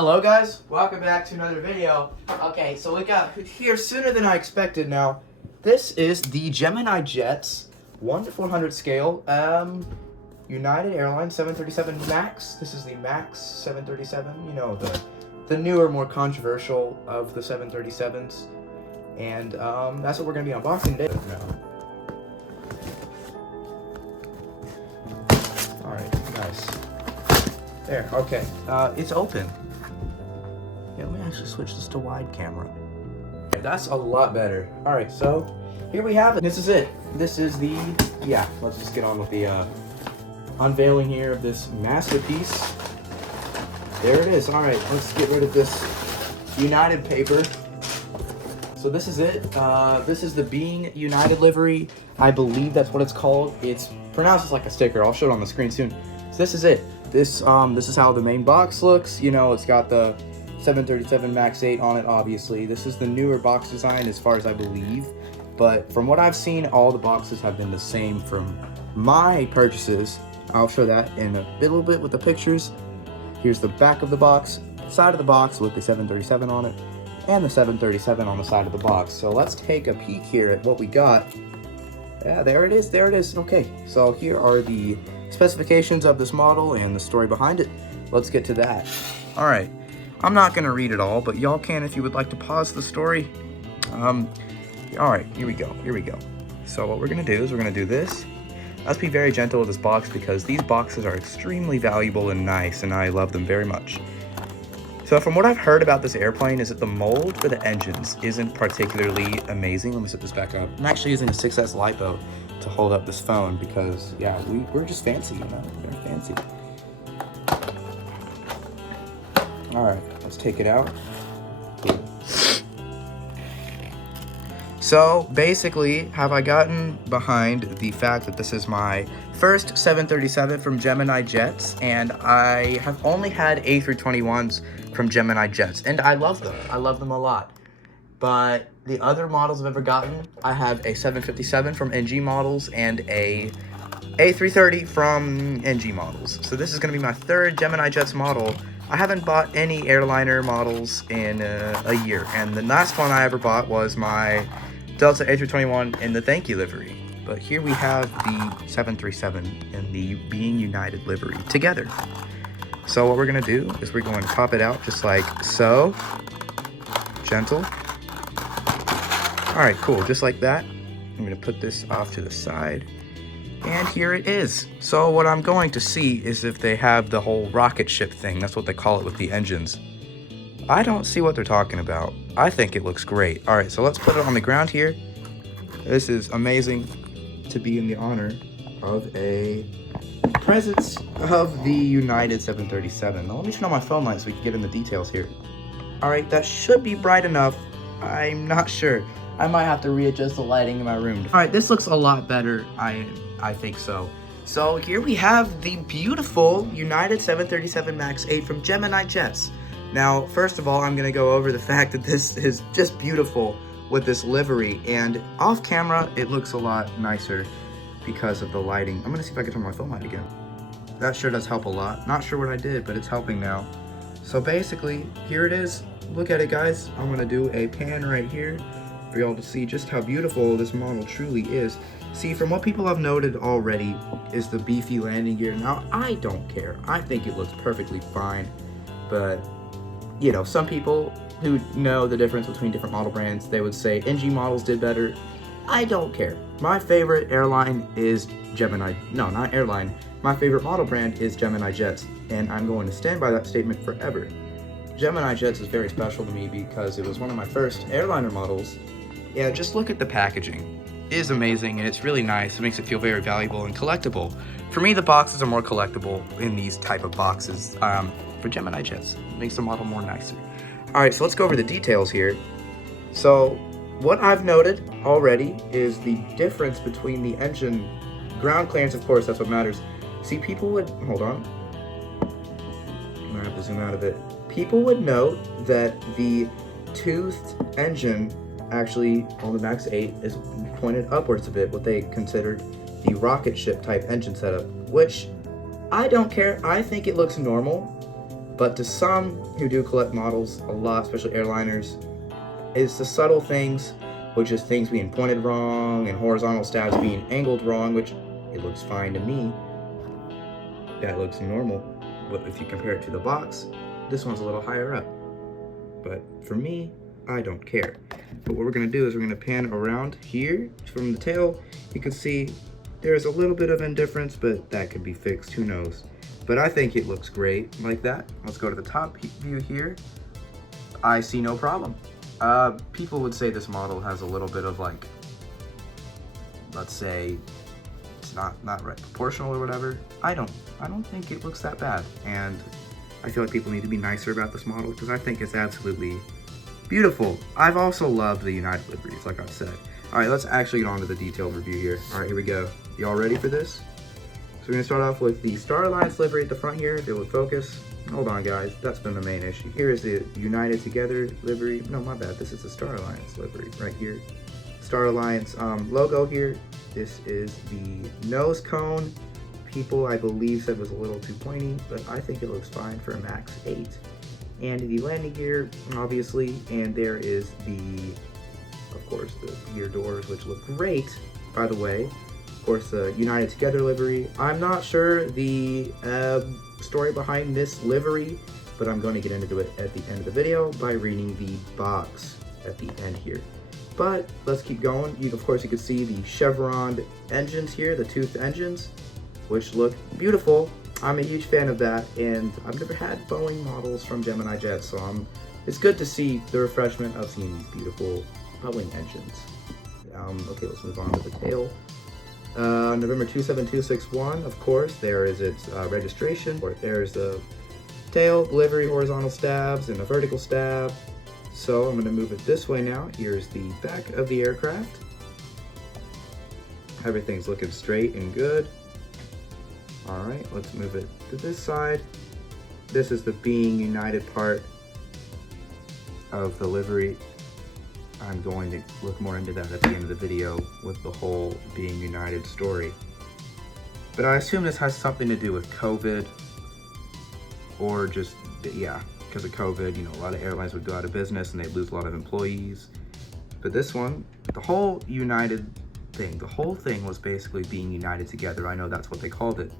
Hello guys, welcome back to another video. Okay, so we got here sooner than I expected now. This is the Gemini Jets 1 to 400 scale United Airlines 737 MAX. This is the MAX 737, you know, the newer, more controversial of the 737s. And that's what we're going to be unboxing today. Alright, nice. There, okay. It's open. Yeah, let me actually switch this to wide camera. Okay, that's a lot better. Alright, so here we have it. This is it. This is the, let's just get on with the unveiling here of this masterpiece. There it is. Alright, let's get rid of this United paper. So this is it. This is the Being United livery. I believe that's what it's called. It's pronounced as like a sticker. I'll show it on the screen soon. So this is it. This is how the main box looks. You know, it's got the 737 MAX 8 on it, obviously. This is the newer box design as far as I believe. But from what I've seen, all the boxes have been the same from my purchases. I'll show that in a little bit with the pictures. Here's the back of the box, side of the box with the 737 on it, and the 737 on the side of the box. So let's take a peek here at what we got. Yeah, there it is, there it is. Okay, so here are the specifications of this model and the story behind it. Let's get to that. All right, I'm not gonna read it all, but y'all can if you would like to pause the story. All right, here we go. So what we're gonna do is we're gonna do this. Let's be very gentle with this box because these boxes are extremely valuable and nice, and I love them very much. So from what I've heard about this airplane is that the mold for the engines isn't particularly amazing. Let me set this back up. I'm actually using a 6S LiPo to hold up this phone because, yeah, we're just fancy, you know, we're fancy. All right, let's take it out. So basically, have I gotten behind the fact that this is my first 737 from Gemini Jets, and I have only had A321s from Gemini Jets, and I love them. I love them a lot. But the other models I've ever gotten, I have a 757 from NG Models and a A330 from NG Models. So this is going to be my third Gemini Jets model. I haven't bought any airliner models in a year, and the last one I ever bought was my Delta A321 in the Thank You livery. But here we have the 737 in the Being United livery together. So what we're going to do is we're going to pop it out just like so. Gentle. Alright, cool. Just like that. I'm going to put this off to the side. And here it is. So what I'm going to see is if they have the whole rocket ship thing. That's what they call it with the engines. I don't see what they're talking about. I think it looks great. Alright, so let's put it on the ground here. This is amazing to be in the honor of a presence of the United 737. Now let me turn on my phone light so we can get in the details here. Alright, that should be bright enough. I'm not sure. I might have to readjust the lighting in my room. Alright, this looks a lot better. I think so. So here we have the beautiful United 737 MAX 8 from Gemini Jets. Now, first of all, I'm going to go over the fact that this is just beautiful with this livery, and off camera, it looks a lot nicer because of the lighting. I'm going to see if I can turn my phone light again. That sure does help a lot. Not sure what I did, but it's helping now. So basically, here it is. Look at it, guys. I'm going to do a pan right here for y'all to see just how beautiful this model truly is. See, from what people have noted already is the beefy landing gear. Now, I don't care. I think it looks perfectly fine, but you know, some people who know the difference between different model brands, they would say NG models did better. I don't care. My favorite airline is Gemini. No, not airline. My favorite model brand is Gemini Jets, and I'm going to stand by that statement forever. Gemini Jets is very special to me because it was one of my first airliner models. Yeah, just look at the packaging. It is amazing, and it's really nice. It makes it feel very valuable and collectible. For me, the boxes are more collectible in these type of boxes. For Gemini Jets, it makes the model more nicer. All right, so let's go over the details here. So what I've noted already is the difference between the engine ground clearance. Of course, that's what matters. See, people would, hold on. I'm gonna have to zoom out a bit. People would note that the toothed engine actually on the MAX 8 is pointed upwards a bit, what they considered the rocket ship type engine setup, which I don't care. I think it looks normal. But to some who do collect models a lot, especially airliners, it's the subtle things, which is things being pointed wrong and horizontal stabs being angled wrong, which it looks fine to me. That looks normal. But if you compare it to the box, this one's a little higher up. But for me, I don't care. But what we're gonna do is we're gonna pan around here from the tail. You can see there's a little bit of indifference, but that could be fixed, who knows. But I think it looks great like that. Let's go to the top view here. I see no problem. People would say this model has a little bit of like, let's say, it's not right proportional or whatever. I don't think it looks that bad. And I feel like people need to be nicer about this model because I think it's absolutely beautiful. I've also loved the United liveries, like I've said. All right, let's actually get on to the detailed review here. All right, here we go. Y'all ready for this? So we're gonna start off with the Star Alliance livery at the front here, if it would focus. Hold on, guys, that's been the main issue. Here is the United Together livery. No, my bad, this is the Star Alliance livery right here. Star Alliance logo here. This is the nose cone. People, I believe, said was a little too pointy, but I think it looks fine for a Max 8. And the landing gear, obviously, and there is of course, the gear doors, which look great, by the way. Of course, the United Together livery. I'm not sure the story behind this livery, but I'm going to get into it at the end of the video by reading the box at the end here. But let's keep going. Of course, you can see the chevron engines here, the toothed engines, which look beautiful. I'm a huge fan of that, and I've never had Boeing models from Gemini jets, so it's good to see the refreshment of seeing these beautiful Boeing engines. Okay, let's move on to the tail. November 27261, of course, there is its registration. There's the tail, livery, horizontal stabs, and a vertical stab. So I'm going to move it this way now. Here's the back of the aircraft. Everything's looking straight and good. All right, let's move it to this side. This is the Being United part of the livery. I'm going to look more into that at the end of the video with the whole Being United story. But I assume this has something to do with COVID, or just, yeah, because of COVID, you know, a lot of airlines would go out of business and they'd lose a lot of employees. But this one, the whole United thing, the whole thing was basically being united together. I know that's what they called it.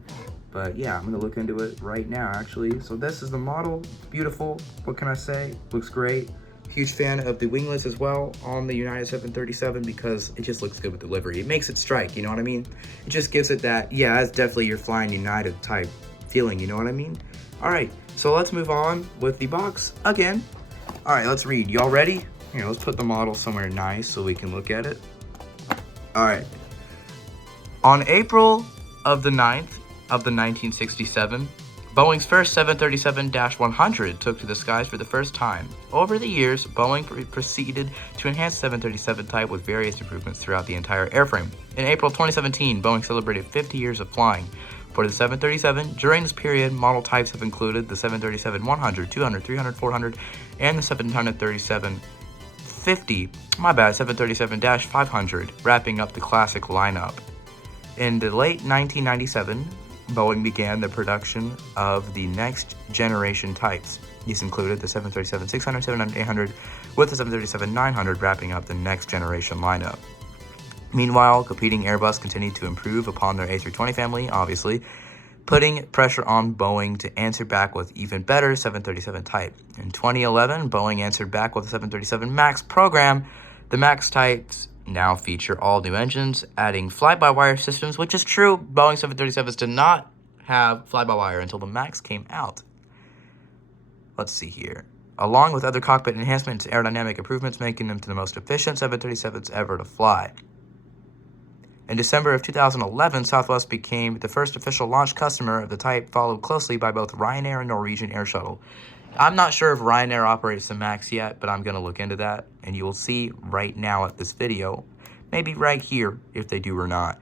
But yeah, I'm gonna look into it right now, actually. So this is the model, beautiful. What can I say? Looks great. Huge fan of the winglets as well on the United 737 because it just looks good with the livery. It makes it strike, you know what I mean? It just gives it that, yeah, that's definitely your flying United type feeling, you know what I mean? All right, so let's move on with the box again. All right, let's read. Y'all ready? Here, let's put the model somewhere nice so we can look at it. All right. On April of the 9th of the 1967, Boeing's first 737-100 took to the skies for the first time. Over the years, Boeing proceeded to enhance the 737 type with various improvements throughout the entire airframe. In April 2017, Boeing celebrated 50 years of flying. For the 737, during this period, model types have included the 737-100, 200, 300, 400, and the 737-500, wrapping up the classic lineup. In the late 1997, Boeing began the production of the next generation types. These included the 737-600, 700, 800, with the 737-900 wrapping up the next generation lineup. Meanwhile, competing Airbus continued to improve upon their A320 family, obviously, putting pressure on Boeing to answer back with even better 737 type. In 2011, Boeing answered back with the 737 MAX program. The MAX types now feature all new engines, adding fly-by-wire systems, which is true. Boeing 737s did not have fly-by-wire until the MAX came out. Let's see here. Along with other cockpit enhancements, aerodynamic improvements, making them to the most efficient 737s ever to fly. In December of 2011, Southwest became the first official launch customer of the type, followed closely by both Ryanair and Norwegian Air Shuttle. I'm not sure if Ryanair operates the MAX yet, but I'm going to look into that, and you will see right now at this video, maybe right here, if they do or not.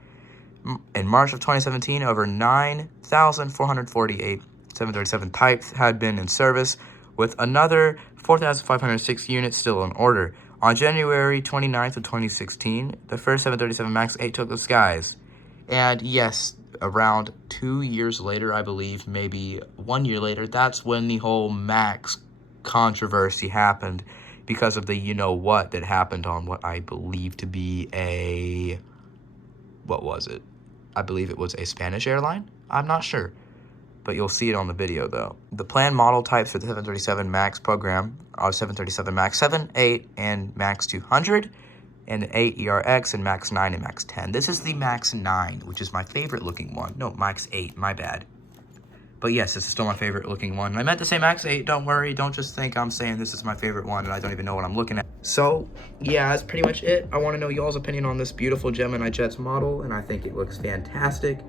In March of 2017, over 9,448 737 types had been in service, with another 4,506 units still in order. On January 29th of 2016, the first 737 MAX 8 took the skies. And yes, around 2 years later, I believe, maybe 1 year later, that's when the whole Max controversy happened because of the you-know-what that happened on what I believe to be a... what was it? I believe it was a Spanish airline? I'm not sure. But you'll see it on the video, though. The planned model types for the 737 MAX program are 737 MAX 7, 8, and MAX 200, and 8 ERX, and MAX 9, and MAX 10. This is the MAX 9, which is my favorite looking one. No, MAX 8, my bad. But yes, this is still my favorite looking one. I meant to say MAX 8, don't worry. Don't just think I'm saying this is my favorite one and I don't even know what I'm looking at. So, yeah, that's pretty much it. I want to know y'all's opinion on this beautiful Gemini Jets model, and I think it looks fantastic.